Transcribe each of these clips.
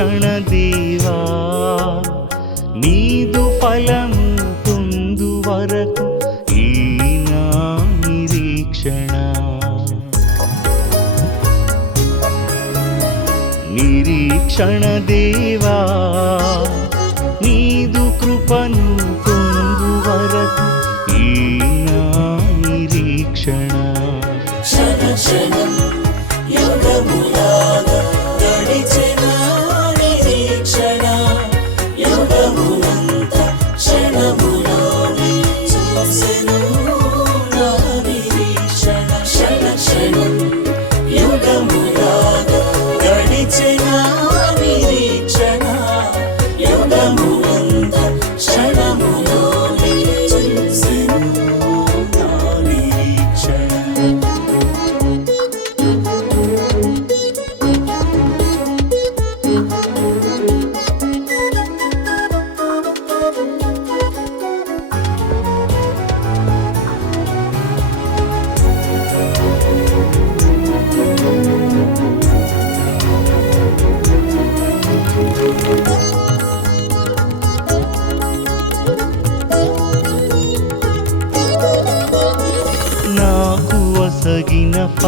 ಕ್ಷಣದೇವಾ ನೀದು ಫಲಂ ತುಂದು ವರಕು ಈನ ನಿರೀಕ್ಷಣ ನಿರೀಕ್ಷಣ ದೇವಾ ನೀದು ಕೃಪನು యుగములాగా గడిచిన.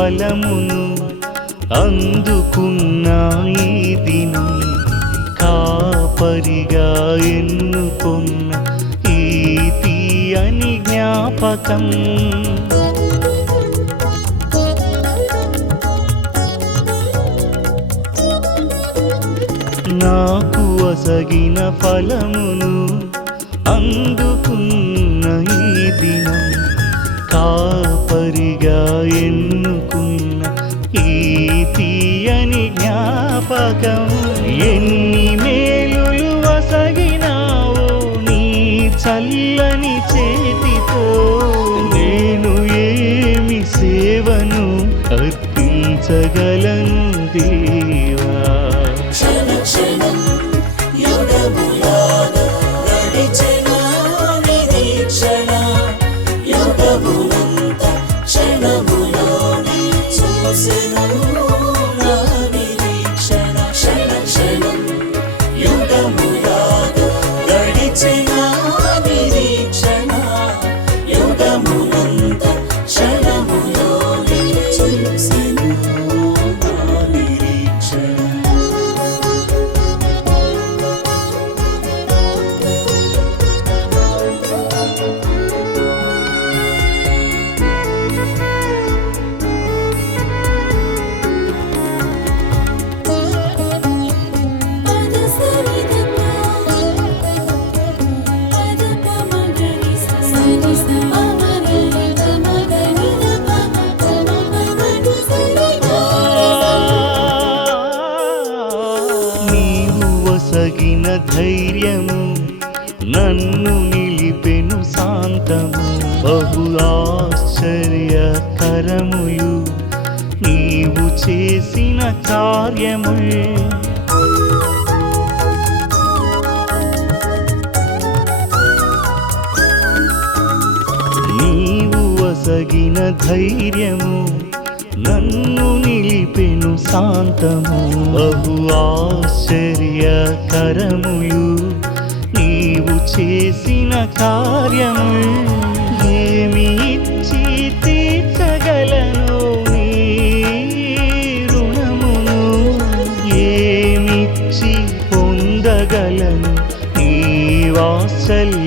ఫలమును అందుకున్న ఈ దినం కాపరిగా ఎన్నుకున్న ఈ తీయని జ్ఞాపకం. నాకు వసగిన ఫలమును అందుకున్న చల్లని చేతితో నేను ఏమి సేవను అర్పించగలను దేవా? క్షణములోని ధైర్యము నన్ను నిలిపెను శాంతము. బహు ఆశ్చర్యకరములు నీవు చేసిన కార్యము. నీవు వసగిన ధైర్యము నన్ను నిలిపెను శాంతము. బహు ఆశ్చర్యకరములు నీవు చేసిన కార్యము. ఏమి ఇచ్చి తీర్చగలను నీ రుణమును? ఏమిచ్చి పొందగలను నీ వాసల్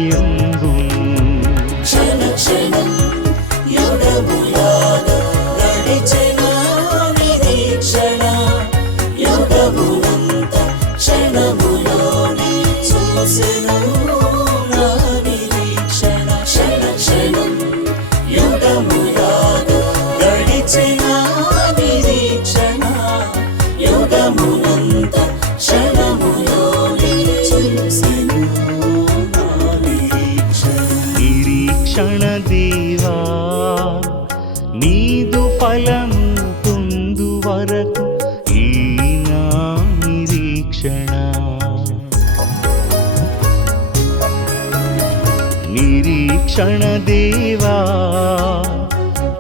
నిరీక్షణ దేవా నీదు ఫలము పొందు వరకు ఈ నా నిరీక్షణ నిరీక్షణ దేవా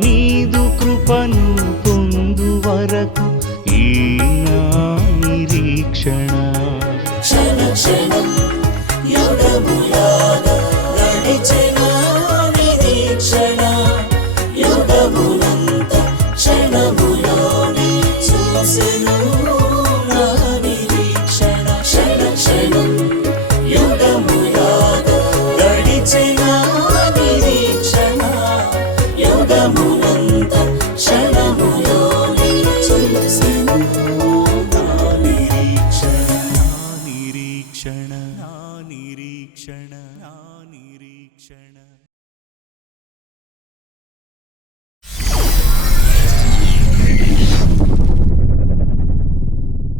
నీదు కృపను పొందు వరకు ఈ నా నిరీక్షణ నా నిరీక్షణ